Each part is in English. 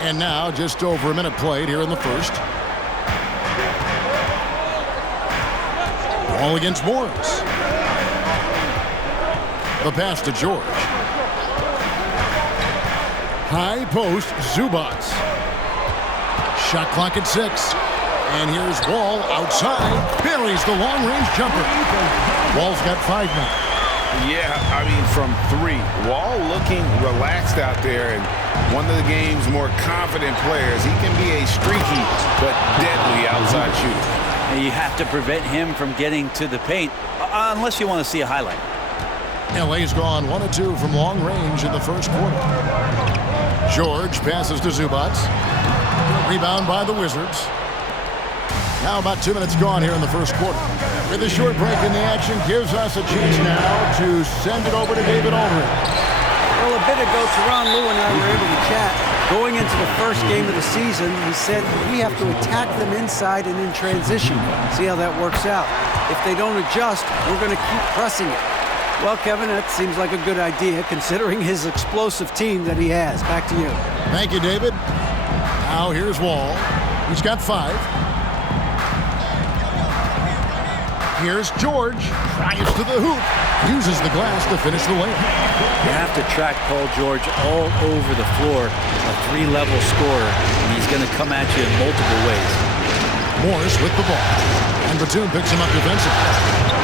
And now just over a minute played here in the first. Ball against Morris. The pass to George. High post, Zubats. Shot clock at 6. And here's Wall outside. Buries the long-range jumper. Wall's got 5 now. Yeah, I mean, from 3. Wall looking relaxed out there, and one of the game's more confident players. He can be a streaky but deadly outside shooter. And you have to prevent him from getting to the paint, unless you want to see a highlight. LA's gone 1 of 2 from long range in the first quarter. George passes to Zubats. Rebound by the Wizards. Now about 2 minutes gone here in the first quarter. With a short break in the action gives us a chance now to send it over to David Aldridge. Well, a bit ago, Teron Lue and I were able to chat. Going into the first game of the season, he said we have to attack them inside and in transition. See how that works out. If they don't adjust, we're going to keep pressing it. Well, Kevin, that seems like a good idea considering his explosive team that he has. Back to you. Thank you, David. Now here's Wall. He's got 5. Here's George. Tries to the hoop. Uses the glass to finish the layup. You have to track Paul George all over the floor. A 3-level scorer, and he's going to come at you in multiple ways. Morris with the ball. And Batum picks him up defensively.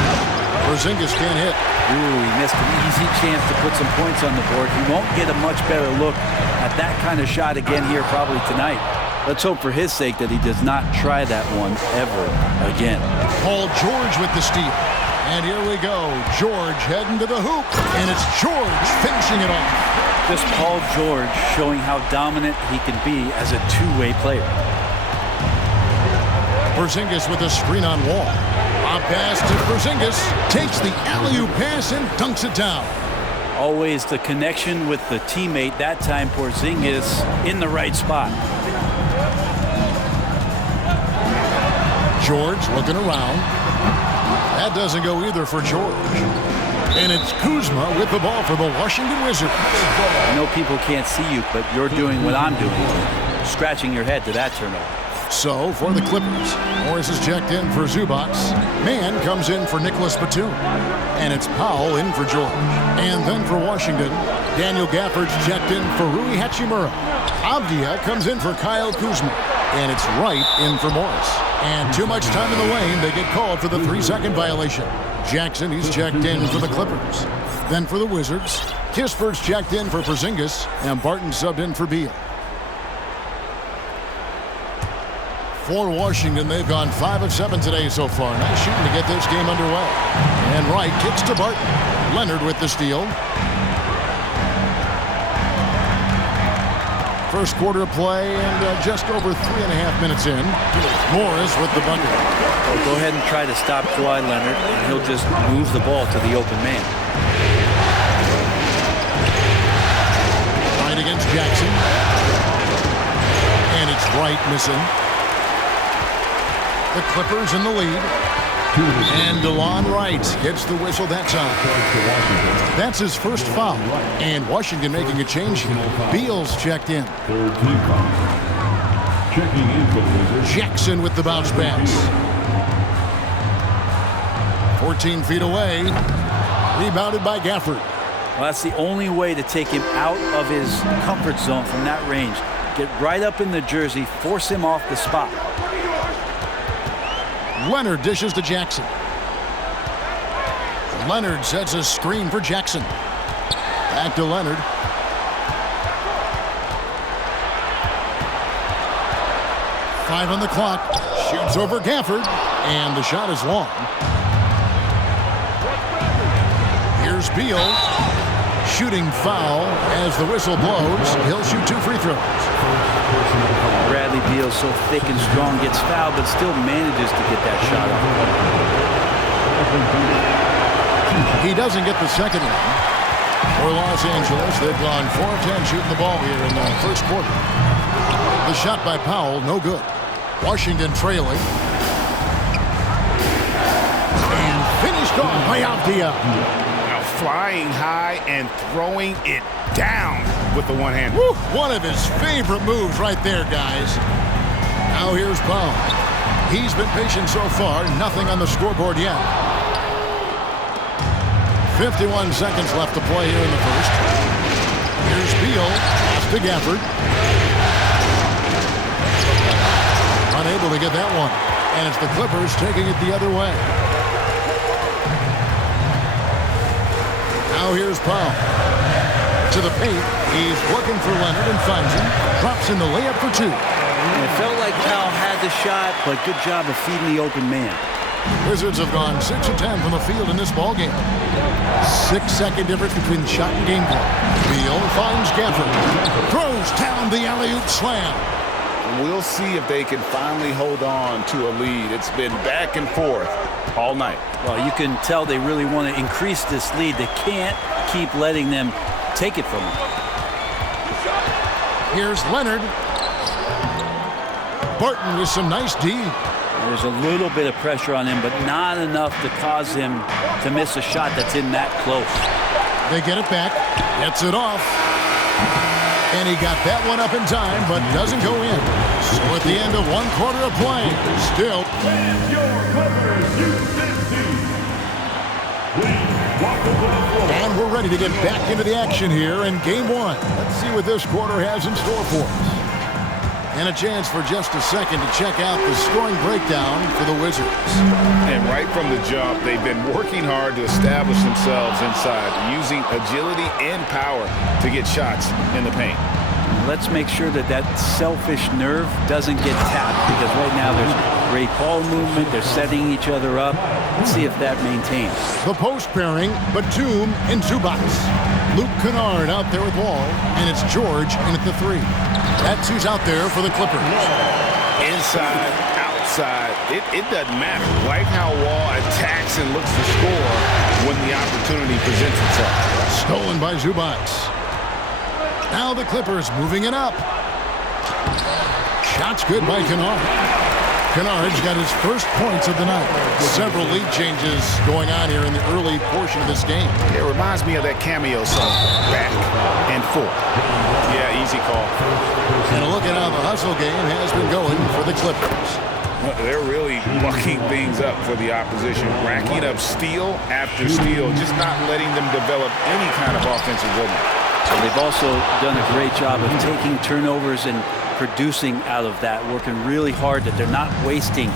Porzingis can't hit. Ooh, he missed an easy chance to put some points on the board. He won't get a much better look at that kind of shot again here probably tonight. Let's hope for his sake that he does not try that one ever again. Paul George with the steal. And here we go. George heading to the hoop. And it's George finishing it off. Just Paul George showing how dominant he can be as a two-way player. Porzingis with a screen on Wall. A pass to Porzingis. Takes the alley-oop pass and dunks it down. Always the connection with the teammate. That time Porzingis in the right spot. George looking around. That doesn't go either for George. And it's Kuzma with the ball for the Washington Wizards. I know people can't see you, but you're doing what I'm doing. Scratching your head to that turnover. So, for the Clippers, Morris is checked in for Zubats. Mann comes in for Nicholas Batum. And it's Powell in for George. And then for Washington, Daniel Gafford's checked in for Rui Hachimura. Avdia comes in for Kyle Kuzma. And it's Wright in for Morris. And too much time in the lane, they get called for the 3-second violation. Jackson, he's checked in for the Clippers. Then for the Wizards, Kispert checked in for Porzingis. And Barton subbed in for Beal. For Washington, they've gone 5 of 7 today so far. Nice shooting to get this game underway. And Wright kicks to Barton. Leonard with the steal. First quarter of play and just over 3.5 minutes in. Morris with the bucket. Well, go ahead and try to stop Kawhi Leonard, and he'll just move the ball to the open man. Right against Jackson. And it's Wright missing. The Clippers in the lead. And DeLon Wright gets the whistle that time. That's his first foul. And Washington making a change here. Beal's checked in. Third team foul. Checking in for the Wizards. Jackson with the bounce pass. 14 feet away. Rebounded by Gafford. Well, that's the only way to take him out of his comfort zone from that range. Get right up in the jersey, force him off the spot. Leonard dishes to Jackson. Leonard sets a screen for Jackson. Back to Leonard. Five on the clock. Shoots over Gafford. And the shot is long. Here's Beal. Shooting foul as the whistle blows. He'll shoot 2 free throws. Bradley Beal, so thick and strong, gets fouled, but still manages to get that shot off. He doesn't get the second one. For Los Angeles, they've gone 4 of 10 shooting the ball here in the first quarter. The shot by Powell, no good. Washington trailing. And finished off by Avdia. Flying high and throwing it down with the one-hand. Woo! One of his favorite moves right there, guys. Now here's Powell. He's been patient so far. Nothing on the scoreboard yet. 51 seconds left to play here in the first. Here's Beal. Pass to Gafford. Unable to get that one. And it's the Clippers taking it the other way. Now here's Powell. To the paint. He's looking for Leonard and finds him. Drops in the layup for two. It felt like Powell had the shot, but good job of feeding the open man. Wizards have gone 6 of 10 from the field in this ballgame. 6-second difference between the shot and game clock. Beal finds Gafford. Throws down the alley-oop slam. We'll see if they can finally hold on to a lead. It's been back and forth all night. Well, you can tell they really want to increase this lead. They can't keep letting them take it from them. Here's Leonard. Barton with some nice D. There's a little bit of pressure on him, but not enough to cause him to miss a shot that's in that close. They get it back. Gets it off. And he got that one up in time, but doesn't go in. So at the end of 1 quarter of play, still. And your Clippers Houston team. Please welcome to the floor. And we're ready to get back into the action here in game 1. Let's see what this quarter has in store for us. And a chance for just a second to check out the scoring breakdown for the Wizards. And right from the jump, they've been working hard to establish themselves inside, using agility and power to get shots in the paint. Let's make sure that that selfish nerve doesn't get tapped, because right now there's great ball movement. They're setting each other up. Let's see if that maintains. The post pairing, Batum and Zubac. Luke Kennard out there with Wall, and it's George in at the 3. That's who's out there for the Clippers. Inside, outside, it doesn't matter. Like how Wall attacks and looks to score when the opportunity presents itself. Stolen by Zubac. Now the Clippers moving it up. Shots good by Kennard. Kennard's got his first points of the night. Several lead changes going on here in the early portion of this game. It reminds me of that cameo song, Back and Forth. Yeah, easy call. And a look at how the hustle game has been going for the Clippers. Well, they're really mucking things up for the opposition, racking up steal after steal, just not letting them develop any kind of offensive rhythm. So they've also done a great job of taking turnovers and producing out of that, working really hard that they're not wasting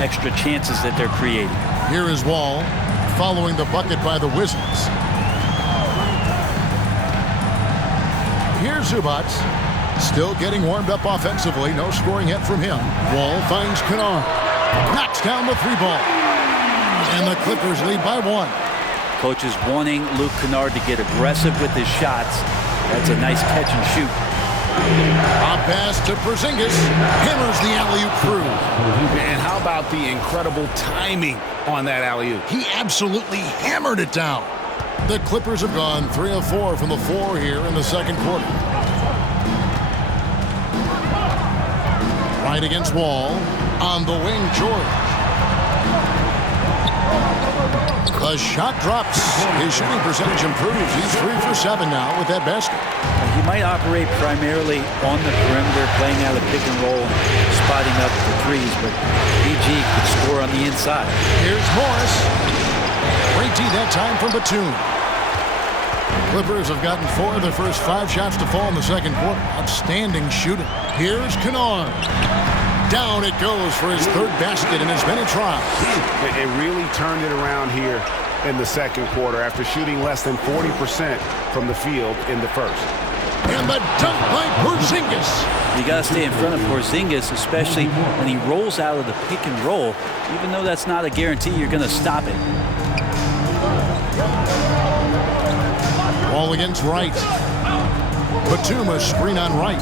extra chances that they're creating. Here is Wall following the bucket by the Wizards. Here's Zubac. Still getting warmed up offensively. No scoring yet from him. Wall finds Kennard. Knocks down the 3-ball. And the Clippers lead by 1. Coach is wanting Luke Kennard to get aggressive with his shots. That's a nice catch and shoot. A pass to Porzingis. Hammers the alley-oop through. And how about the incredible timing on that alley-oop? He absolutely hammered it down. The Clippers have gone 3 of 4 from the floor here in the second quarter. Right against Wall. On the wing, George. The shot drops. His shooting percentage improves. He's 3 for 7 now with that basket. He might operate primarily on the perimeter, playing out of pick and roll, spotting up the threes, but PG could score on the inside. Here's Morris. Great D that time from Batum. Clippers have gotten 4 of their first 5 shots to fall in the second quarter. Outstanding shooting. Here's Kennard. Down it goes for his 3rd basket in as many tries. It really turned it around here in the second quarter after shooting less than 40% from the field in the first. And the dunk by Porzingis. You got to stay in front of Porzingis, especially when he rolls out of the pick and roll. Even though that's not a guarantee you're going to stop it. Wall against Wright. Batum a screen on Wright.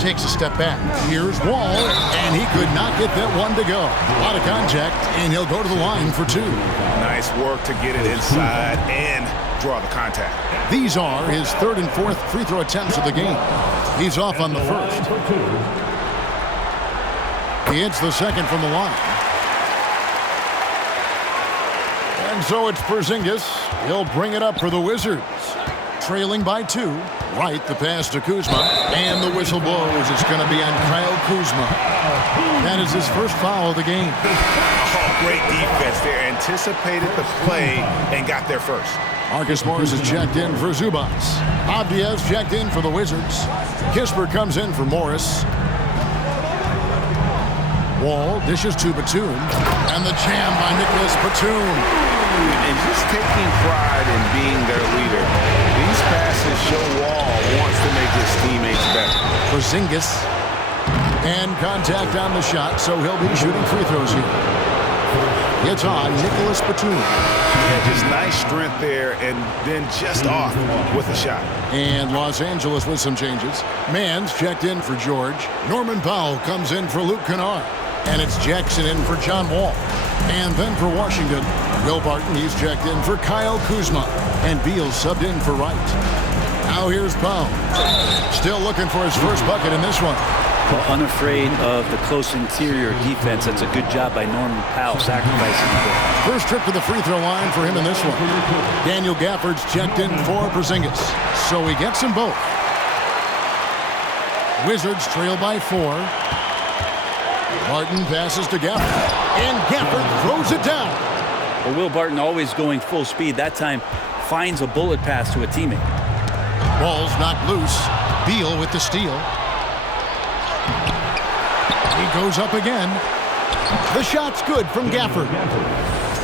Takes a step back. Here's Wall, and he could not get that one to go. A lot of contact, and he'll go to the line for 2. Nice work to get it inside and draw the contact. These are his 3rd and 4th free throw attempts of the game. He's off on the first. He hits the second from the line. And so it's Porzingis. He'll bring it up for the Wizards. trailing by 2. Right, the pass to Kuzma. And the whistle blows. It's going to be on Kyle Kuzma. That is his first foul of the game. Oh, great defense there. Anticipated the play and got there first. Marcus Morris is checked in for Zubats. Abdias checked in for the Wizards. Kispert comes in for Morris. Wall dishes to Batum. And the jam by Nicholas Batum. And just taking pride in being their leader. These passes show Wall wants to make his teammates better. Porzingis. And contact on the shot, so he'll be shooting free throws here. It's on Nicholas Batum. Yeah, just nice strength there, and then just off with a shot. And Los Angeles with some changes. Mann's checked in for George. Norman Powell comes in for Luke Kennard. And it's Jackson in for John Wall. And then for Washington, Will Barton, he's checked in for Kyle Kuzma. And Beal subbed in for Wright. Now here's Powell. Still looking for his first bucket in this one. Well, unafraid of the close interior defense. That's a good job by Norman Powell, sacrificing a bit. First trip to the free throw line for him in this one. Daniel Gafford's checked in for Porzingis. So he gets them both. Wizards trail by 4. Barton passes to Gafford. And Gafford throws it down. Well, Will Barton always going full speed. That time finds a bullet pass to a teammate. Ball's knocked loose. Beal with the steal. He goes up again. The shot's good from Gafford.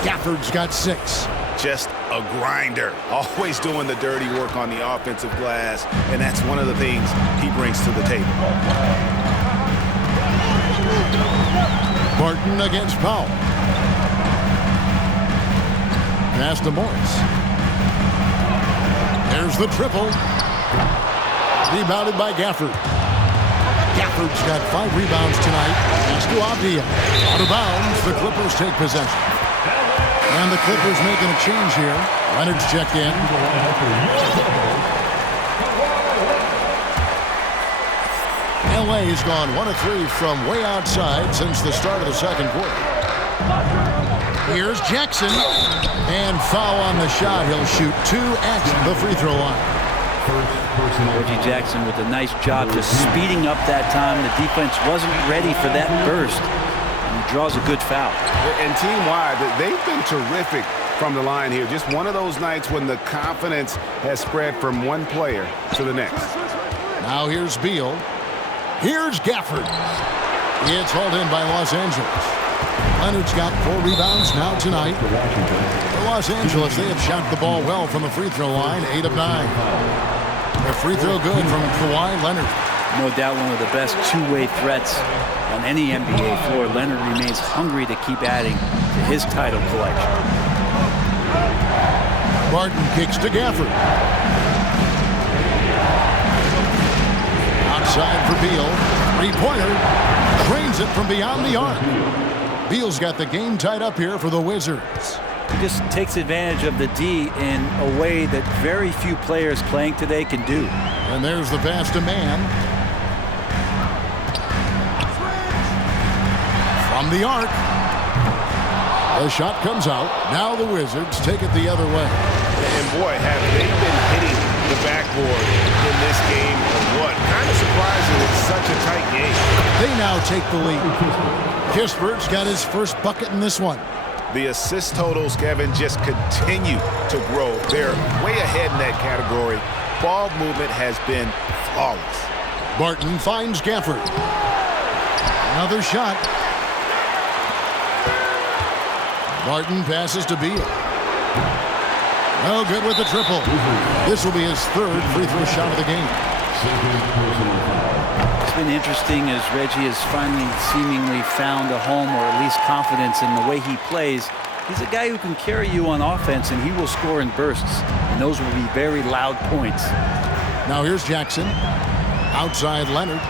Gafford's got 6. Just a grinder. Always doing the dirty work on the offensive glass, and that's one of the things he brings to the table. Barton against Powell. Pass to Morris. There's the triple. Rebounded by Gafford. Gafford's got 5 rebounds tonight. Pass to Abdia. Out of bounds, the Clippers take possession. And the Clippers making a change here. Leonard's checked in. LA's gone 1 of 3 from way outside since the start of the second quarter. Here's Jackson. And foul on the shot. He'll shoot 2 at the free throw line. Reggie Jackson with a nice job just speeding up that time. The defense wasn't ready for that burst. And he draws a good foul. And team-wide, they've been terrific from the line here. Just one of those nights when the confidence has spread from one player to the next. Now here's Beal. Here's Gafford. It's hauled in by Los Angeles. Leonard's got 4 rebounds now tonight. For Los Angeles, they have shot the ball well from the free throw line, 8 of 9. A free throw good from Kawhi Leonard. No doubt one of the best two-way threats on any NBA floor. Leonard remains hungry to keep adding to his title collection. Barton kicks to Gafford. Outside for Beal. 3-pointer. Drains it from beyond the arc. Beal's got the game tied up here for the Wizards. He just takes advantage of the D in a way that very few players playing today can do. And there's the pass to Mann. From the arc. The shot comes out. Now the Wizards take it the other way. And boy, have they been hitting the backboard in this game or what? Kind of surprising it's such a tight game. They now take the lead. Kispert's got his first bucket in this one. The assist totals, Kevin, just continue to grow. They're way ahead in that category. Ball movement has been flawless. Barton finds Gafford. Another shot. Barton passes to Beal. No good with the triple. This will be his 3rd free throw shot of the game. It's been interesting as Reggie has finally seemingly found a home, or at least confidence in the way he plays. He's a guy who can carry you on offense, and he will score in bursts. And those will be very loud points. Now here's Jackson. Outside Leonard.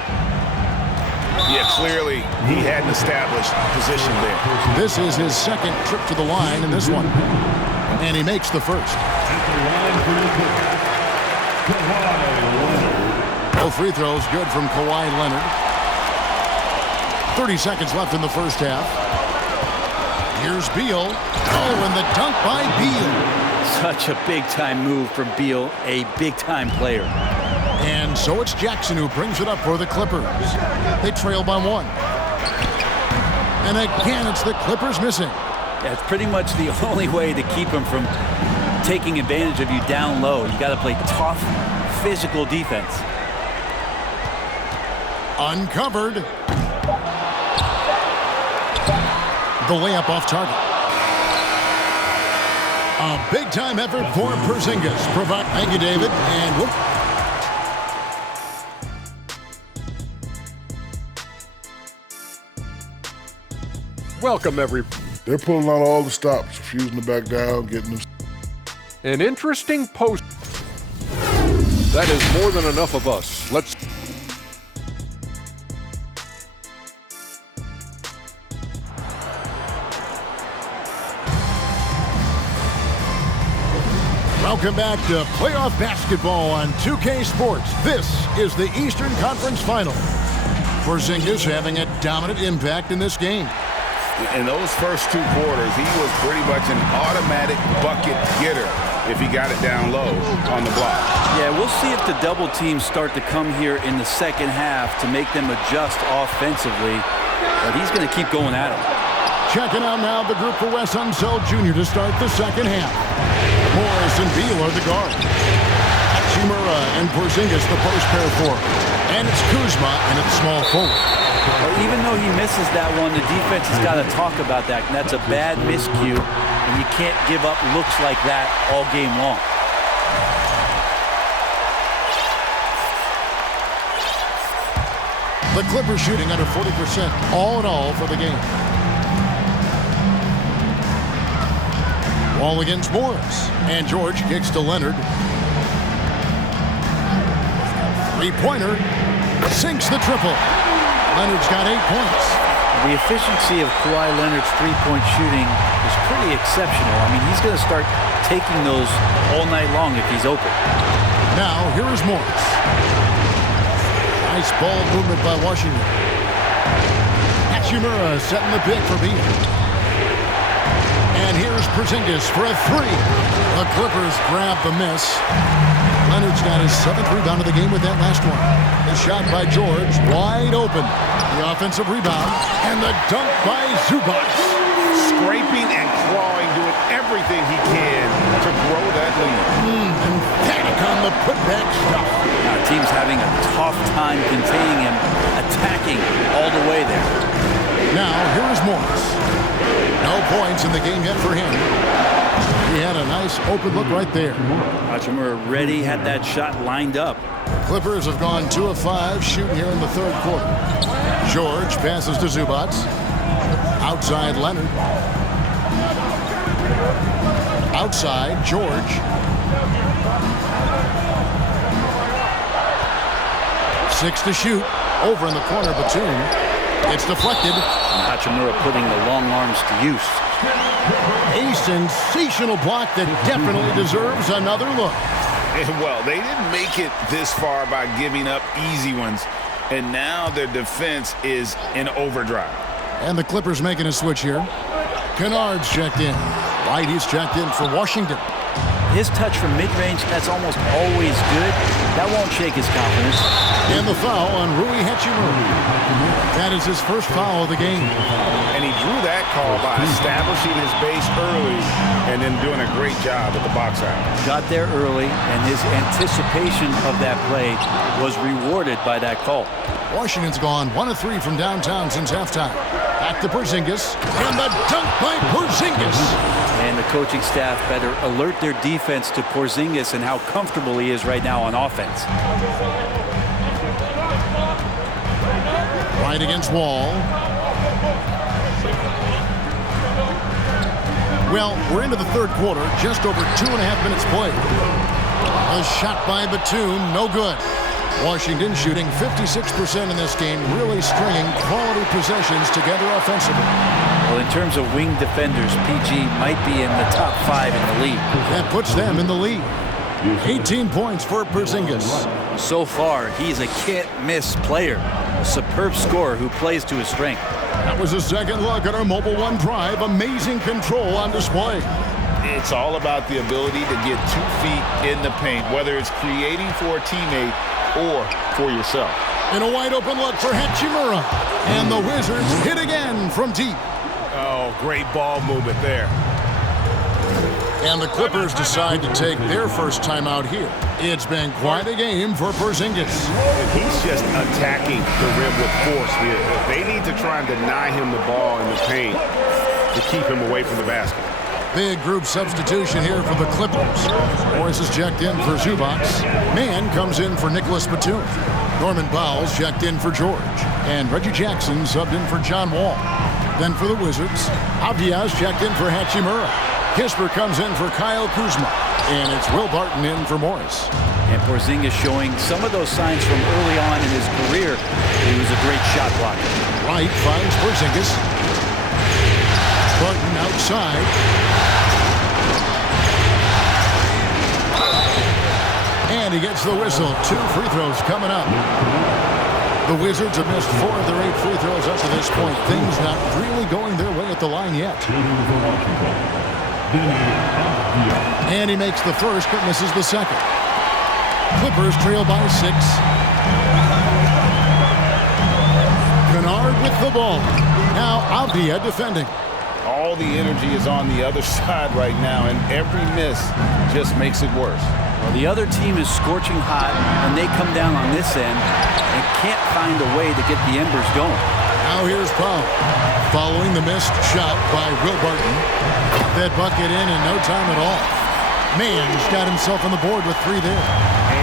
Yeah, clearly he hadn't established position there. This is his 2nd trip to the line in this one. And he makes the first. Both free throws good from Kawhi Leonard. 30 seconds left in the first half. Here's Beal. Oh, and the dunk by Beal. Such a big-time move from Beal, a big-time player. And so it's Jackson who brings it up for the Clippers. They trail by 1. And again, it's the Clippers missing. That's pretty much the only way to keep them from taking advantage of you down low. You got to play tough, physical defense. Uncovered. The layup off target. A big-time effort for Porzingis. Thank you, David. And whoop. Welcome, everybody. They're pulling out all the stops, fusing the back down, getting them. An interesting post. That is more than enough of us. Let's. Welcome back to playoff basketball on 2K Sports. This is the Eastern Conference Final. Porzingis having a dominant impact in this game. In those first 2 quarters, he was pretty much an automatic bucket getter if he got it down low on the block. Yeah, we'll see if the double teams start to come here in the second half to make them adjust offensively. But he's going to keep going at him. Checking out now the group for Wes Unseld Jr. to start the second half. Morris and Beal are the guards. Hachimura and Porzingis the post pair forward. And it's Kuzma and it's small forward. Well, even though he misses that one, the defense has got to talk about that. And that's a bad miscue, and you can't give up looks like that all game long. The Clippers shooting under 40% all in all for the game. Wall against Morris. And George kicks to Leonard. Three-pointer. Sinks the triple. Leonard's got 8 points. The efficiency of Kawhi Leonard's three-point shooting is pretty exceptional. I mean, he's going to start taking those all night long if he's open. Now, here is Morris. Nice ball movement by Washington. Hachimura setting the pick for Beal. And here's Porzingis for a 3. The Clippers grab the miss. Leonard's got his 7th rebound of the game with that last one. The shot by George, wide open. The offensive rebound, and the dunk by Zubac. Scraping and clawing, doing everything he can to grow that lead. Emphatic on the putback stuff. Now, team's having a tough time containing him, attacking all the way there. Now, here is Morris. No points in the game yet for him. He had a nice open look right there. Hachimura ready, had that shot lined up. Clippers have gone 2 of 5 shooting here in the third quarter. George passes to Zubac. Outside Leonard. Outside George. 6 to shoot. Over in the corner, Batum. It's deflected. Hachimura putting the long arms to use. A sensational block that definitely deserves another look. Well, they didn't make it this far by giving up easy ones, and now their defense is in overdrive. And the Clippers making a switch here. Kennard's checked in. White, he's checked in for Washington. His touch from mid-range, that's almost always good. That won't shake his confidence. And the foul on Rui Hachimura. That is his first foul of the game. And he drew that call by establishing his base early and then doing a great job at the box out. Got there early, and his anticipation of that play was rewarded by that call. Washington's gone 1 of 3 from downtown since halftime. Back to Porzingis. And the dunk by Porzingis. And the coaching staff better alert their defense to Porzingis and how comfortable he is right now on offense. Right against Wall. Well, we're into the third quarter, just over 2.5 minutes played. A shot by Batum, no good. Washington shooting 56% in this game, really stringing quality possessions together offensively. Well, in terms of wing defenders, PG might be in the top 5 in the league. That puts them in the lead. 18 points for Porzingis. So far, he's a can't-miss player. A superb scorer who plays to his strength. That was a second look at our Mobile One Drive. Amazing control on display. It's all about the ability to get 2 feet in the paint, whether it's creating for a teammate or for yourself. And a wide open look for Hachimura. And the Wizards hit again from deep. Oh, great ball movement there. And the Clippers decide to take their first timeout here. It's been quite a game for Porzingis. He's just attacking the rim with force here. They need to try and deny him the ball in the paint to keep him away from the basket. Big group substitution here for the Clippers. Morris is checked in for Zubac. Mann comes in for Nicholas Batum. Norman Powell's checked in for George. And Reggie Jackson subbed in for John Wall. Then for the Wizards, Avdia's checked in for Hachimura. Kispert comes in for Kyle Kuzma. And it's Will Barton in for Morris. And Porzingis showing some of those signs from early on in his career. He was a great shot blocker. Wright finds Porzingis. Barton outside. And he gets the whistle. 2 free throws coming up. The Wizards have missed 4 of their 8 free throws up to this point. Things not really going their way at the line yet. And he makes the first but misses the second. Clippers trail by 6. Kennard with the ball. Now Avdia defending. All the energy is on the other side right now, and every miss just makes it worse. Well, the other team is scorching hot, and they come down on this end and can't find a way to get the embers going. Now here's Powell. Following the missed shot by Will Barton. That bucket in no time at all. Mann's got himself on the board with 3 there.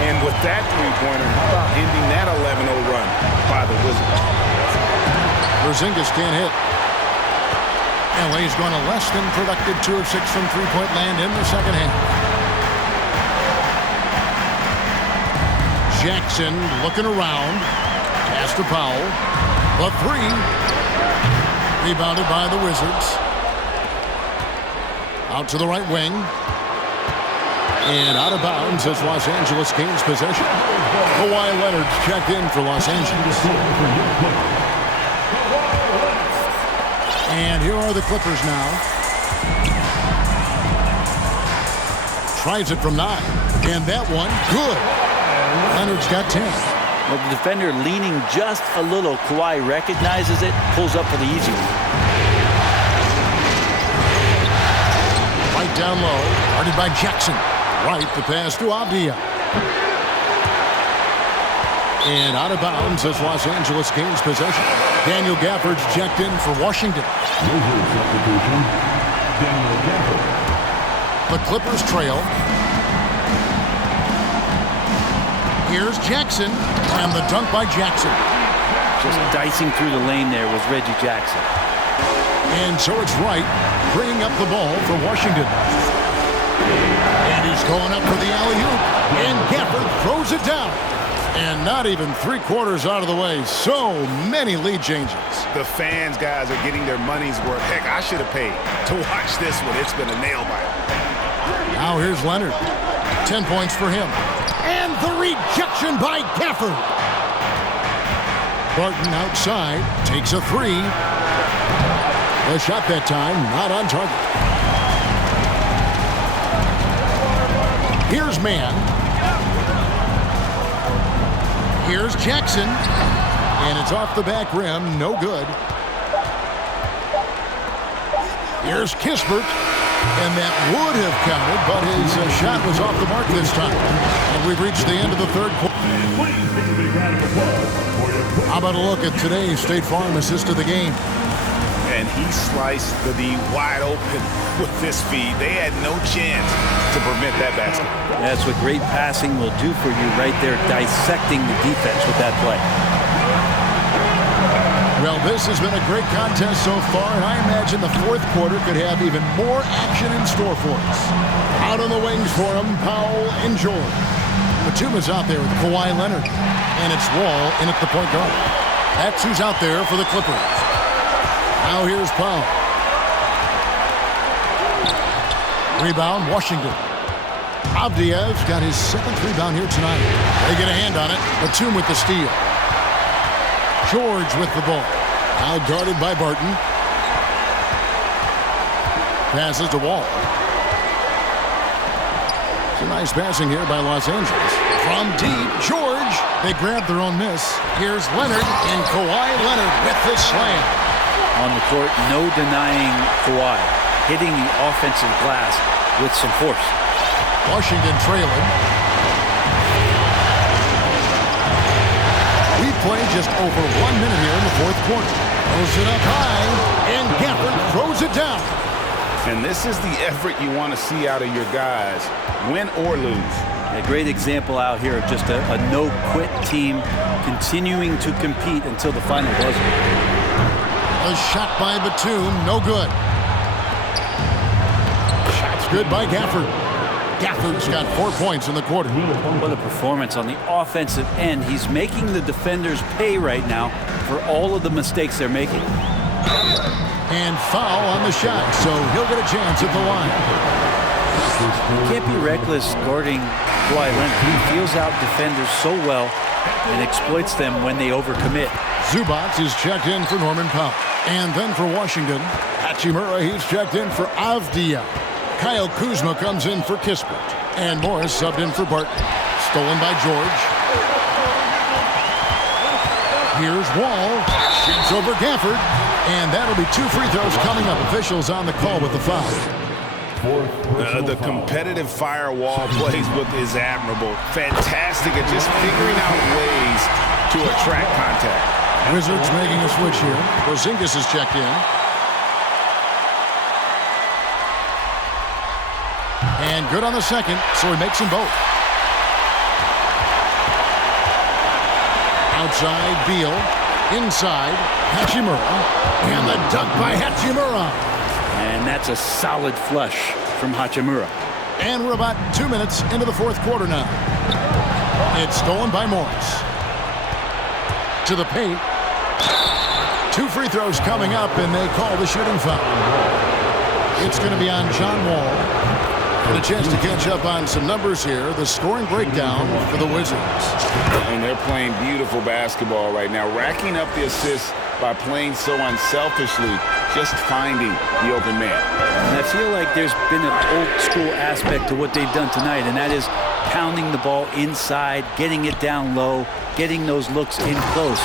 And with that three-pointer, how about ending that 11-0 run by the Wizards? Porzingis can't hit. LA's gone a less than productive 2 of 6 from three-point land in the second half. Jackson looking around. Pass to Powell. The 3. Rebounded by the Wizards. Out to the right wing. And out of bounds as Los Angeles gains possession. Kawhi Leonard's checked in for Los Angeles. And here are the Clippers now. Tries it from 9. And that one, good. Leonard's got 10. Well, the defender leaning just a little. Kawhi recognizes it, pulls up for the easy one. Right down low, guarded by Jackson. Right, the pass to Avdia. And out of bounds as Los Angeles gains possession. Daniel Gafford's checked in for Washington. The Clippers trail. Here's Jackson, and the dunk by Jackson. Just dicing through the lane there was Reggie Jackson. And so it's Wright bringing up the ball for Washington. And he's going up for the alley-oop. And Gafford throws it down. And not even 3/4 out of the way. So many lead changes. The fans, guys, are getting their money's worth. Heck, I should have paid to watch this one. It's been a nail-biter. Now here's Leonard. 10 points for him. And the rejection by Gafford. Barton outside. Takes a 3. The shot that time, not on target. Here's Mann. Here's Jackson. And it's off the back rim. No good. Here's Kispert. And that would have counted, but his shot was off the mark this time. And we've reached the end of the third quarter. How about a look at today's State Farm assist of the game? And he sliced the D wide open with this feed. They had no chance to prevent that basket. That's what great passing will do for you right there, dissecting the defense with that play. Well, this has been a great contest so far, and I imagine the fourth quarter could have even more action in store for us. Out on the wings for them, Powell and George. Batuma's out there with Kawhi Leonard, and it's Wall in at the point guard. That's who's out there for the Clippers. Now here's Powell. Rebound, Washington. Avdia's got his 7th rebound here tonight. They get a hand on it. Batum with the steal. George with the ball. Now guarded by Barton. Passes to Wall. Some nice passing here by Los Angeles. From deep, George. They grab their own miss. Here's Leonard, and Kawhi Leonard with the slam. On the court, no denying Kawhi. Hitting the offensive glass with some force. Washington trailing. We play just over 1 minute here in the fourth quarter. Throws it up high, and Gafford throws it down. And this is the effort you want to see out of your guys, win or lose. A great example out here of just a no-quit team continuing to compete until the final buzzer. A shot by Batum, no good. Shot's good by Gafford. Gafford's got 4 points in the quarter. What a performance on the offensive end. He's making the defenders pay right now for all of the mistakes they're making. And foul on the shot, so he'll get a chance at the line. You can't be reckless guarding Kawhi Leonard. He feels out defenders so well and exploits them when they overcommit. Zubac is checked in for Norman Powell. And then for Washington, Hachimura, he's checked in for Avdia. Kyle Kuzma comes in for Kispert. And Morris subbed in for Barton. Stolen by George. Here's Wall. Shoots over Gafford. And that'll be 2 free throws coming up. Officials on the call with the foul. The competitive firewall plays with is admirable. Fantastic at just figuring out ways to attract contact. Wizards making a switch here. Porzingis is checked in. And good on the second, so he makes them both. Outside, Beal. Inside, Hachimura. And the dunk by Hachimura. And that's a solid flush from Hachimura. And we're about 2 minutes into the fourth quarter now. It's stolen by Morris. To the paint. 2 free throws coming up, and they call the shooting foul. It's going to be on John Wall. And a chance to catch up on some numbers here. The scoring breakdown for the Wizards. And they're playing beautiful basketball right now, racking up the assists by playing so unselfishly, just finding the open man. And I feel like there's been an old school aspect to what they've done tonight, and that is pounding the ball inside, getting it down low, getting those looks in close.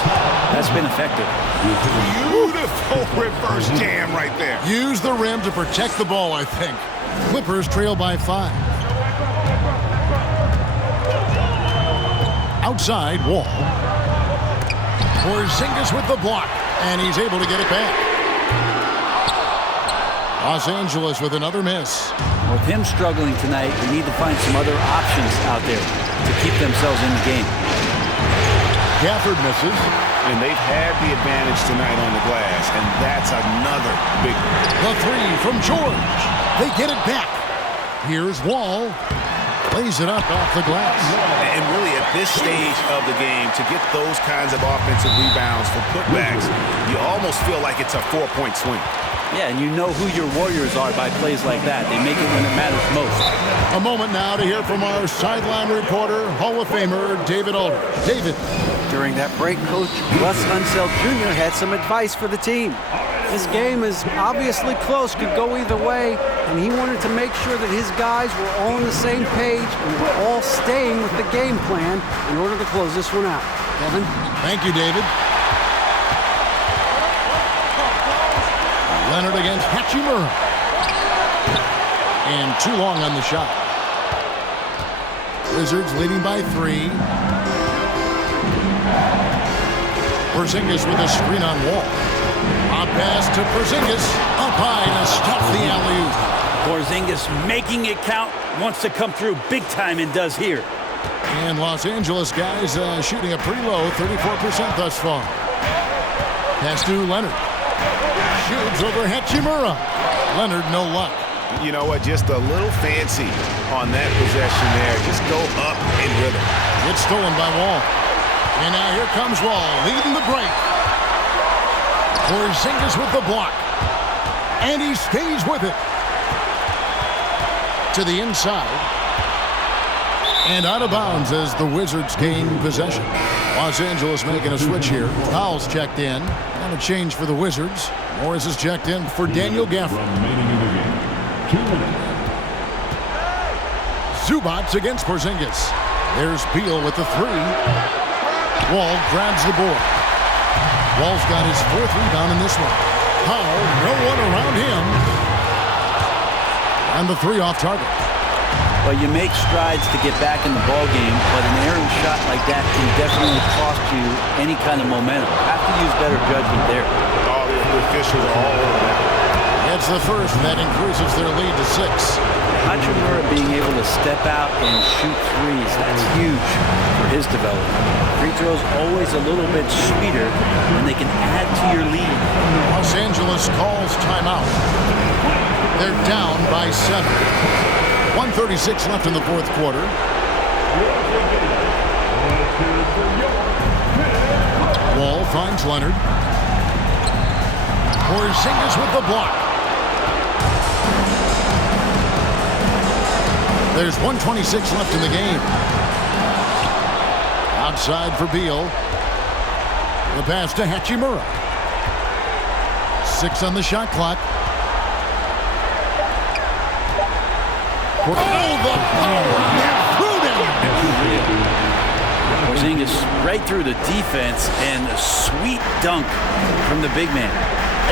That's been effective. Beautiful reverse jam right there. Use the rim to protect the ball, I think. Clippers trail by 5. Outside, Wall. Porzingis with the block, and he's able to get it back. Los Angeles with another miss. With him struggling tonight, they need to find some other options out there to keep themselves in the game. Gafford misses. And they've had the advantage tonight on the glass, and that's another big one. The 3 from George. They get it back. Here's Wall. Lays it up off the glass. And really at this stage of the game, to get those kinds of offensive rebounds for putbacks, you almost feel like it's a 4-point swing. Yeah, and you know who your Warriors are by plays like that. They make it when it matters most. A moment now to hear from our sideline reporter, Hall of Famer David Aldridge. David. During that break, Coach Russ Unseld Jr. had some advice for the team. This game is obviously close, could go either way, and he wanted to make sure that his guys were all on the same page and were all staying with the game plan in order to close this one out. Kevin? Thank you, David. Leonard against Hachimura. And too long on the shot. Wizards leading by 3. Porzingis with a screen on Wall. A pass to Porzingis. Up high to stop the alley-oop. Porzingis making it count, wants to come through big time and does here. And Los Angeles guys shooting a pretty low 34% thus far. Pass to Leonard. Shoots over Hachimura. Leonard, no luck. You know what? Just a little fancy on that possession there. Just go up in rhythm. It's stolen by Wall. And now here comes Wall, leading the break. Porzingis with the block. And he stays with it. To the inside. And out of bounds as the Wizards gain possession. Los Angeles making a switch here. Powell's checked in. And a change for the Wizards. Morris is checked in for Daniel Gafford. Zubac against Porzingis. There's Beal with the three. Wall grabs the board. Wall's got his 4th rebound in this one. Powell, no one around him. And the three off target. Well, you make strides to get back in the ball game, but an errant shot like that can definitely cost you any kind of momentum. Have to use better judgment there. All the officials are all over that. It's the first, and that increases their lead to 6. Hachimura being able to step out and shoot threes, that's huge for his development. Free throws always a little bit sweeter, and they can add to your lead. Los Angeles calls timeout. They're down by 7. 1:36 left in the 4th quarter. Wall finds Leonard. Porzingis with the block. There's 1:26 left in the game. Outside for Beal. The pass to Hachimura. 6 on the shot clock. Oh, the power! Porzingis right through the defense, and a sweet dunk from the big man.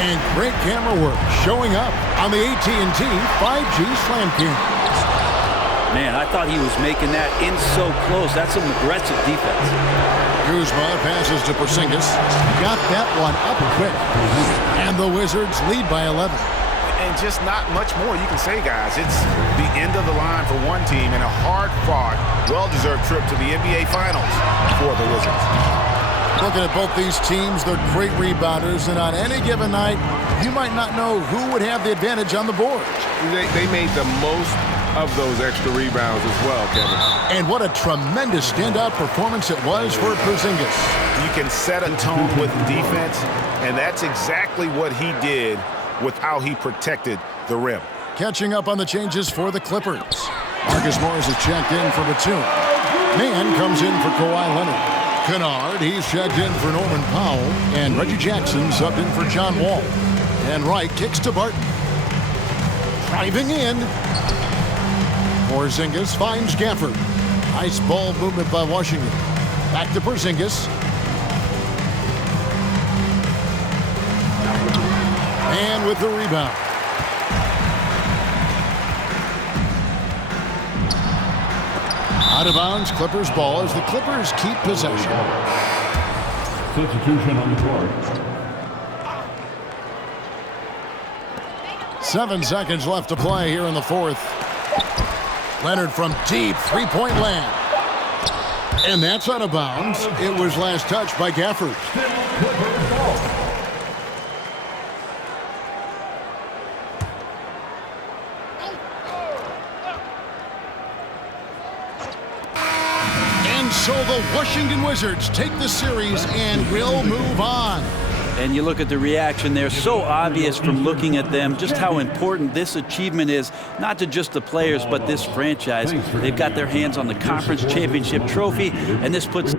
And great camera work showing up on the AT&T 5G Slam Cam. Man, I thought he was making that in so close. That's some aggressive defense. Kuzma passes to Porzingis. Got that one up quick. And the Wizards lead by 11. And just not much more you can say, guys. It's the end of the line for one team and a hard-fought, well-deserved trip to the NBA Finals for the Wizards. Looking at both these teams, they're great rebounders, and on any given night, you might not know who would have the advantage on the board. They made the most of those extra rebounds as well, Kevin. And what a tremendous standout performance it was for Porzingis. You can set a tone with defense, and that's exactly what he did with how he protected the rim. Catching up on the changes for the Clippers. Marcus Morris is checked in for Batum. Mann comes in for Kawhi Leonard. Kennard, he's checked in for Norman Powell. And Reggie Jackson subbed in for John Wall. And Wright kicks to Barton. Driving in. Porzingis finds Gafford. Nice ball movement by Washington. Back to Porzingis. And with the rebound. Out of bounds, Clippers ball as the Clippers keep possession. Substitution on the court. 7 seconds left to play here in the 4th. Leonard from deep three-point land. And that's out of bounds. It was last touched by Gafford. So the Washington Wizards take the series and will move on. And you look at the reaction there, so obvious from looking at them just how important this achievement is, not to just the players, but this franchise. They've got their hands on the conference championship trophy, and this puts